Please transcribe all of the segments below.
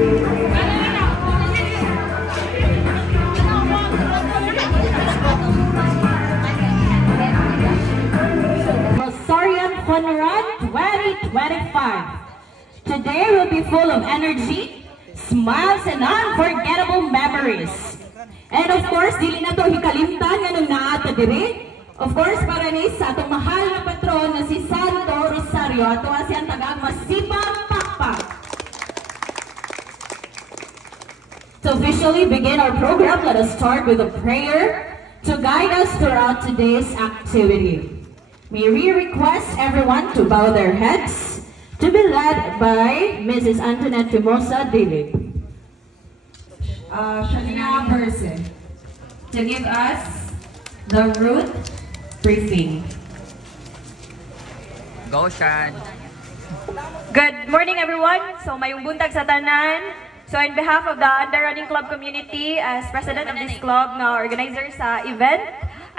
Rosarian Fun Run 2025. Today will be full of energy, smiles, and unforgettable memories. And of course, dili na to hikalimtan nga nung naata diri. Of course, para ni sa atong mahal na patron na si Santo Rosario, ato siyang tagang masipag pakpak. To officially begin our program, let us start with a prayer to guide us throughout today's activity. May we request everyone to bow their heads to be led by Mrs. Antoinette Timosa Dilip. Shalia person to give us the route briefing. Go, Shan. Good morning, everyone. So, mayong buntag sa tanan. So, on behalf of the Underrunning Club community, as president of this club, na organizer sa event,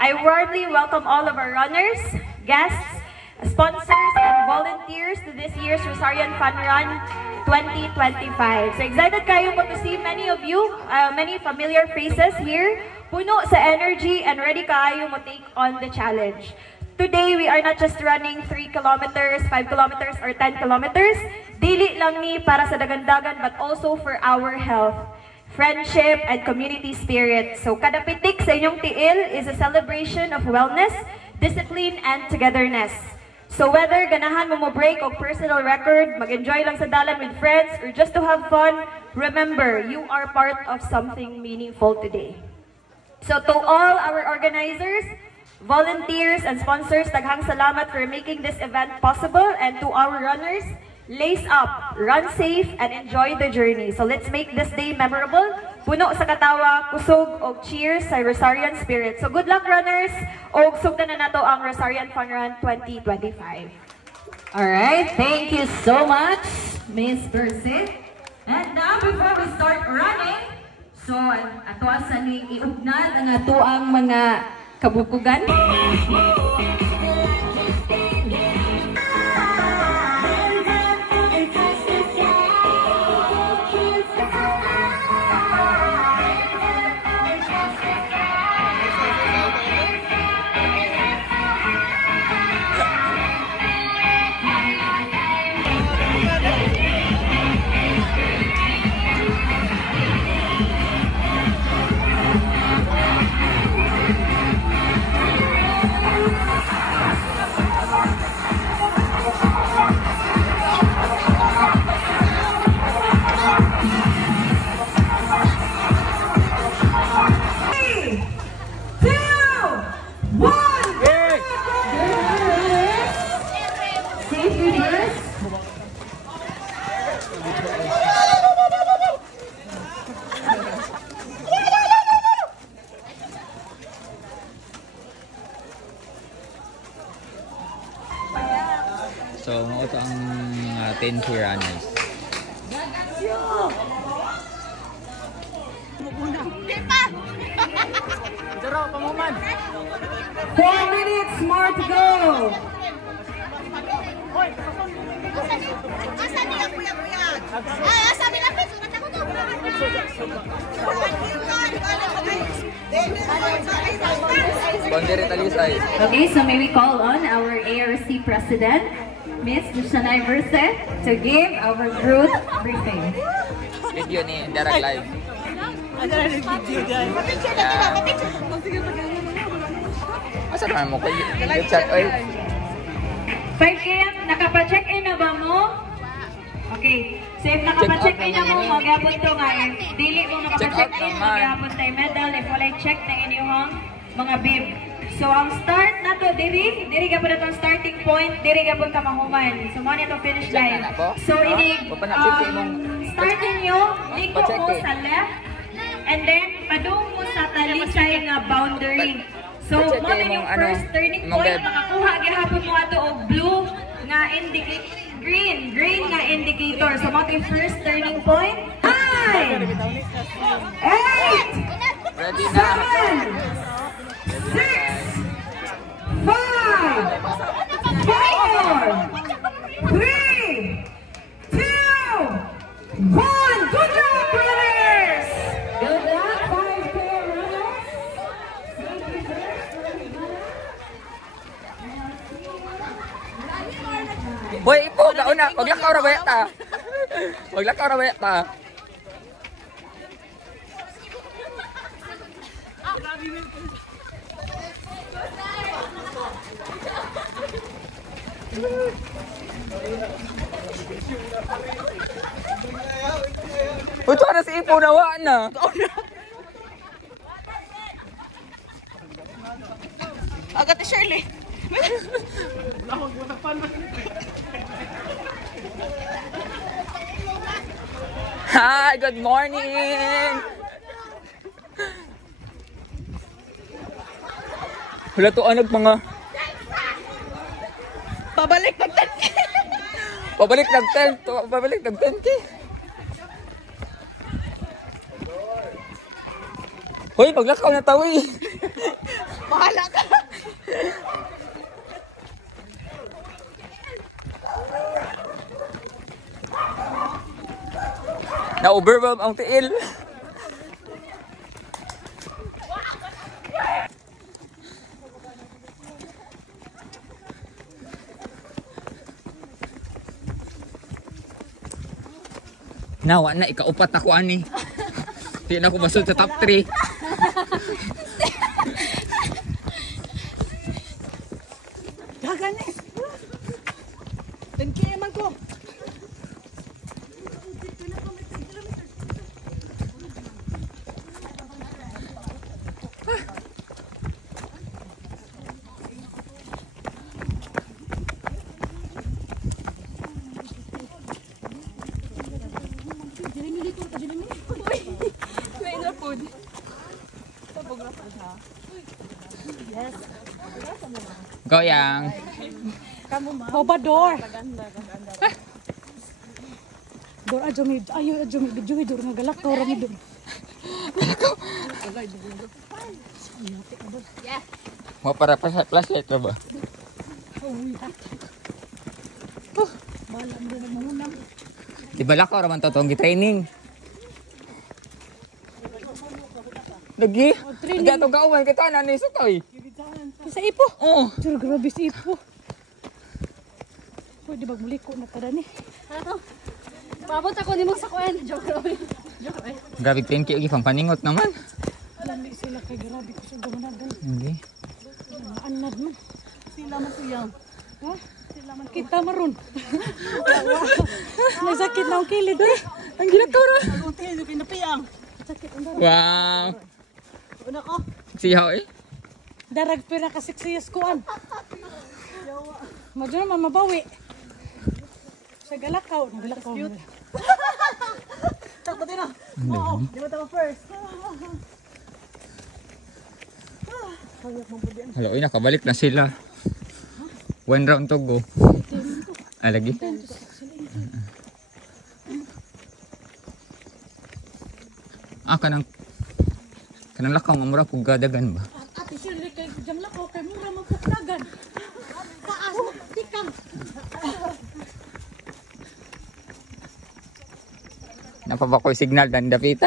I warmly welcome all of our runners, guests, sponsors, and volunteers to this year's Rosarian Fun Run 2025. So, excited kayo po to see many of you, many familiar faces here, puno sa energy and ready kayo mo take on the challenge. Today, we are not just running 3 kilometers, 5 kilometers, or 10 kilometers. Dili lang ni para sa dagandagan, but also for our health, friendship, and community spirit. So, kada pitik sa inyong tiil is a celebration of wellness, discipline, and togetherness. So, whether ganahan mo break o personal record, mag-enjoy lang sa dalan with friends, or just to have fun, remember, you are part of something meaningful today. So, to all our organizers, volunteers, and sponsors, daghang salamat for making this event possible, and to our runners, lace up, run safe, and enjoy the journey. So let's make this day memorable. Puno sa katawa, kusog, o cheers sa Rosarian spirit. So good luck, runners, o sugdan na nato ang Rosarian Fun Run 2025. Alright, thank you so much, Miss Berse. And now, before we start running, so ato asa ni iugnan ang ato ang mga kabukugan. So, mo ito ang 10 runners. Jaro, pamuman. 4 minutes more to go. Asan niya, kuya-kuya? Ay, sabi na, sumat ako to. Boundary talisay. Okay, so may we call on our ARC President, Miss Shanay Verse, to give our group briefing. Video ni Direct Live. Asa naman mo kayo? Chat, oy. 5 nakapa-check-in na ba mo? Okay. So if nakapa-check-in na mo, magyapon to nga eh. Dili mo nakapa-check-in, magyapon tayo medal, if wala check na inyong mga bib. So ang start na to, diri ka po na itong starting point, diri ka po kamahuman. So mo na itong finish line. So start ninyo, liko mo sa left, and then padung mo sa talisay nga boundary. So mo na yung first turning point, makakuha gihapon mo ato og blue nga indicator, green nga indicator. So mo yung first turning point. 9, 8, 7, 6, 5, 4, 3, 2, 1. Good job! Paglakaw ra ba ta? Paglakaw ra ba ta? Ito na si Ipo nawa na. Agad ni Shirley. Hi, good morning. Wala to anak mga. Pabalik pagtanki. Pabalik ng tent. Pabalik ng tent. Hoy, paglakaw na tawi. Bahala ka. Na-overwhelm ang tiil. Nawa na, ikaupat ako ani. Di na ako masud sa top 3. Gagani. Tanki naman ko. Goyang. Bobador. Dor ajo mi ayo ajo mi bijuhi dor nga galak tora mi dor. Mau para flashlight ra ba? Di bala ko raman to tong gi-training. Lagi? Lagi ato gauman kita na ni sutoy. Sa ipo. Oo. Jur grabe si ipo. Pwede bag muliko na kada ni. Ano? Paabot ako ni mo sa kuan. Joke lang. Grabe thank you pang paningot naman. Lami sila kay grabe ko sa gamanagan. Hindi. Anad man. Sila man siyang. Ha? Sila man kita maron. May sakit na ang kilid eh. Ang ginatura. Ang tiyan yung kinapiyang. Sakit ang darag. Wow. Una ko. Sihaw eh. Darag pira ka siksiyas kuan. Madyo naman mabawi. Sa galakaw. Nagalakaw. Takbo din na. Oo. Di ba tama first? Hello, nakabalik na sila. One round to go. Lagi. Kanang lakaw nga mura kung gadagan ba? Ate Shirley kay jang lakaw kay mura magpukdagan. Paas tikang. Napabakoy signal dan dapita.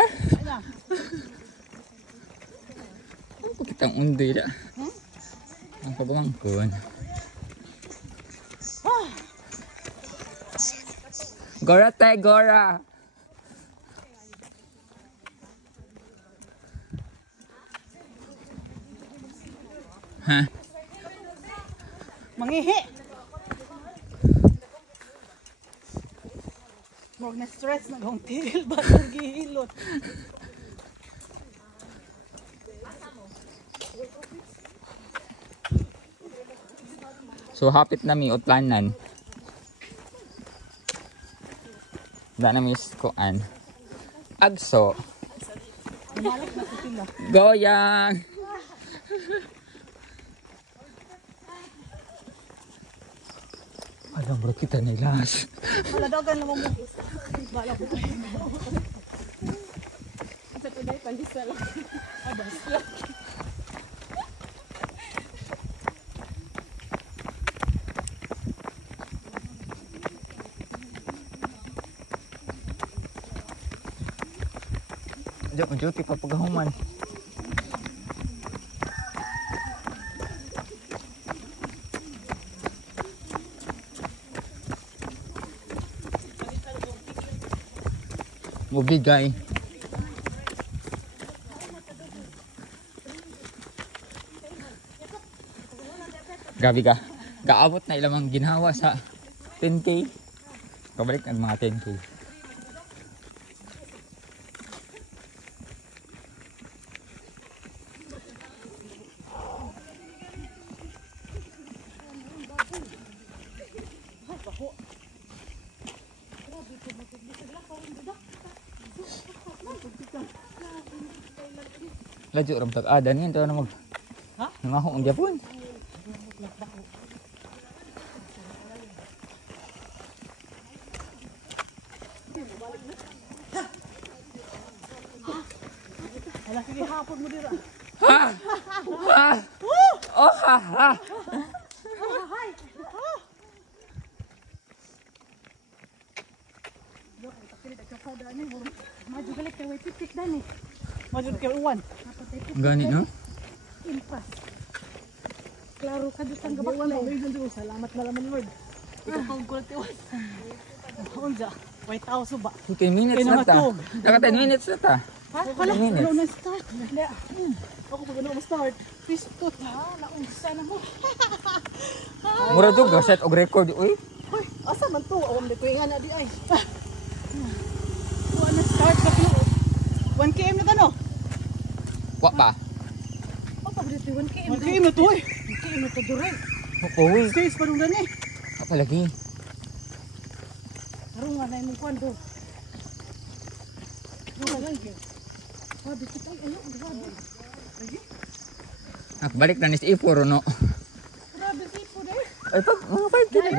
Ano kitang undi da? Ang pagmangkon. Gora tay Gora. Ha? Mangihi. Huwag na stress na gawang tigil ba ang gihilot. So hapit na mi utlanan. Da na mi kuan. Agso. Goyang. Alam bro kita nilas. Wala dogan naman mo. Bala ko. Sa tuday pandis wala. Abas. Duty pa pagahuman. Mubigay. Gabi ka. Gaabot na ilamang ginawa sa 10K. Kabalik ng mga 10K. Lajo ram tag adan yan to na mag. Ha? Nangaho ang Japon. Wala sige hapon mo dira. Ha? Ha? Oh ha ha. Maju galit kay way titik dani. Maju kay uwan. Gani no? Impas. Klaro ka dito ang gabak mo. Salamat na laman Lord. Ikaw kong kultiwan. Unja, way tao suba. 10 minutes na ta. Naka 10 minutes na ta. Ha? Wala, minutes. wala na start. Ako pag ano start. Pistot ha, naunsa na mo. Mura jud ga set og record uy. Hoy, asa man to? Awam di ko nga na di ay. Wala na start na ko. 1 km na gano? Wa pa. Apa dito 1 km? 1 km na to eh. 1 km na to dure. Uy. Space pa nung gani. Apa lagi? Karon nga na imong kwando. Wala lang gyud. Sabi ko tay ayo, grabe. Balik na ni si Ipor no. Grabe tipo dai. Ay pag mga 5 kilo.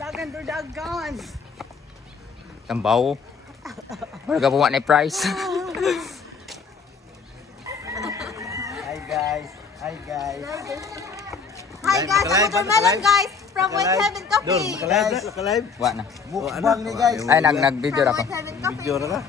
Dagan do dagan. Tambaw. Wala ka puwa na price. Hi guys. Hi guys. Hi guys, I'm Watermelon guys from White Heaven Coffee. Nakalive. Wa na. Mukbang ni guys. Ay nag-video From ako. White Heaven Coffee. Video na ka.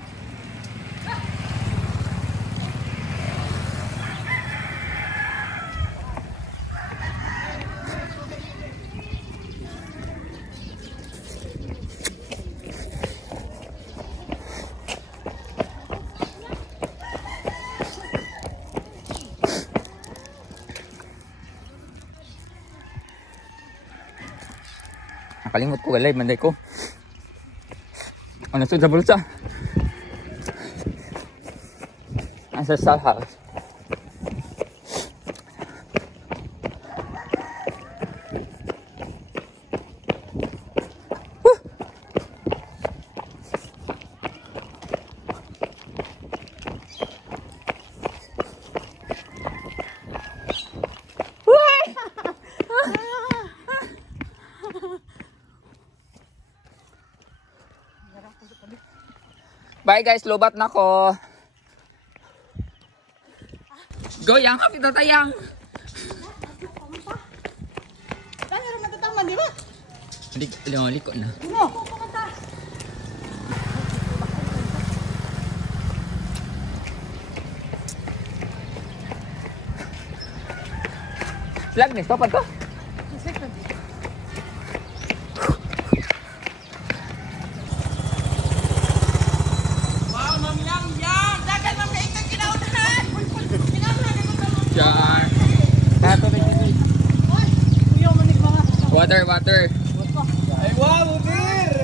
Nakalimot ko live manday ko. Ano sa bulsa? Asa sa house. Bye guys, lobat na ko. Goyang, kapit na tayang. Dani ra matataman di ba? Liko na. No. Flag ni, stopan ko. Diyan. Tato na dito. Kuya manik mga. Water. Ay wow, beer.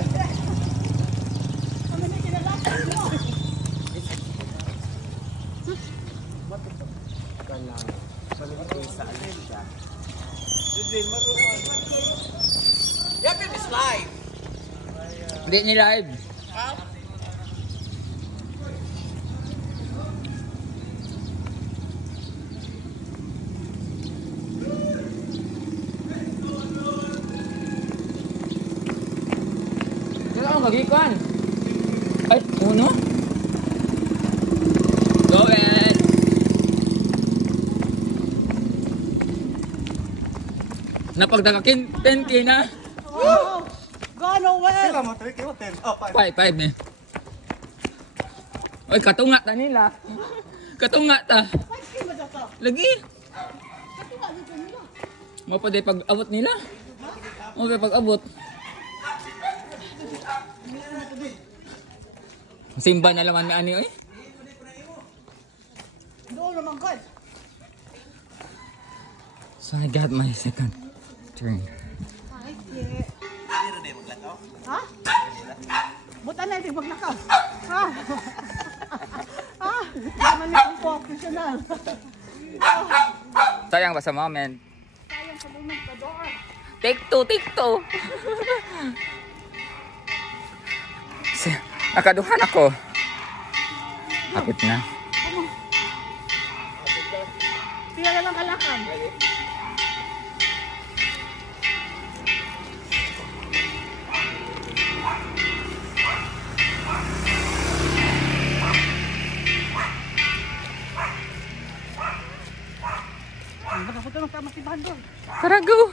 Kami ni kinalaki mo. Hindi ni live. Magikan. Ay, uno. Go ahead. Napagdakakin 10K na. Oh, gone well. Sila mo 3 kilo 10. Oh, 5. 5 ni. Oy, katunga ta nila. Katunga ta. 5 kilo Lagi. Mo pa di pag-abot nila. Mo pa pag-abot. Simba na laman may ani oy. Doon naman God. So I got my second turn. Ay, ha? Buta na ito, maglakaw. Ha? Ha? Naman na kung professional. Sayang ba sa moment? Sayang sa lumang ka door. Take two. Nakaduhan ako. Kapit na. Pila na lang kalakan. Baka ko tulong ka masibahan doon. Tara, go!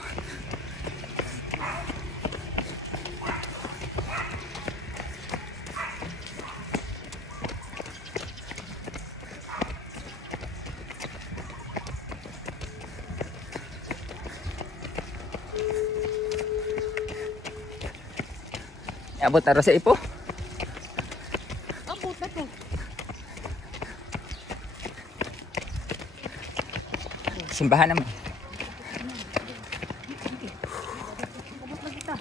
Abot na rin sa ipo. Abot na to. Simbahan naman. Abot na kita.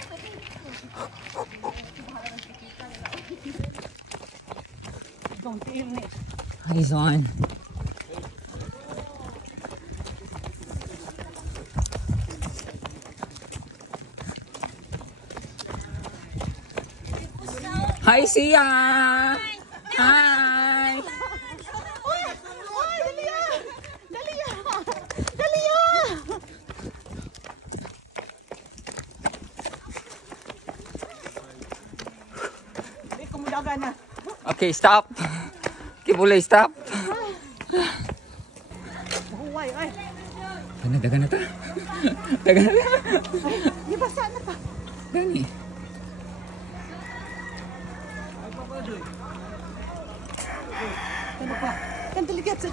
Don't tear me. Eyes on. Hi, Sia! Hi! Uy! Uy! Dali yan! Dali yan! Dali yan! Hindi, kumudaga na. Okay, stop. Kibulay, stop. Mahuway, ay. Dagan na ta. Dagan na ta. Ay, di basa na pa. Gani. Ano pa? Ang daligat sa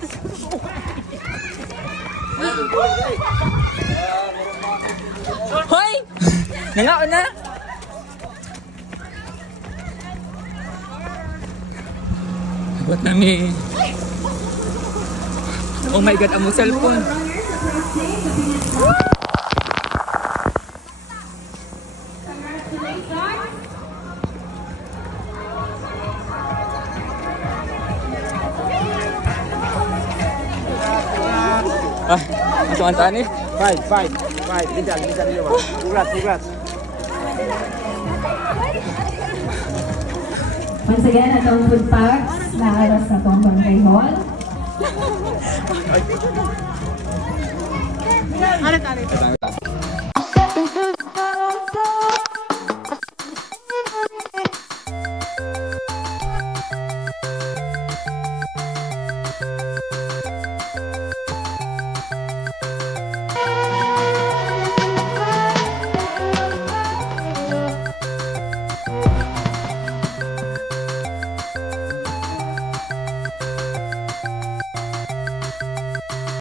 Hoy! Nangaon na. Abot namin. Oh my God, amo cellphone. Ah, masuk antara ni. Fight. Kejar dia. Congrats. Once again, atong food packs na aras sa itong barangay hall. Ano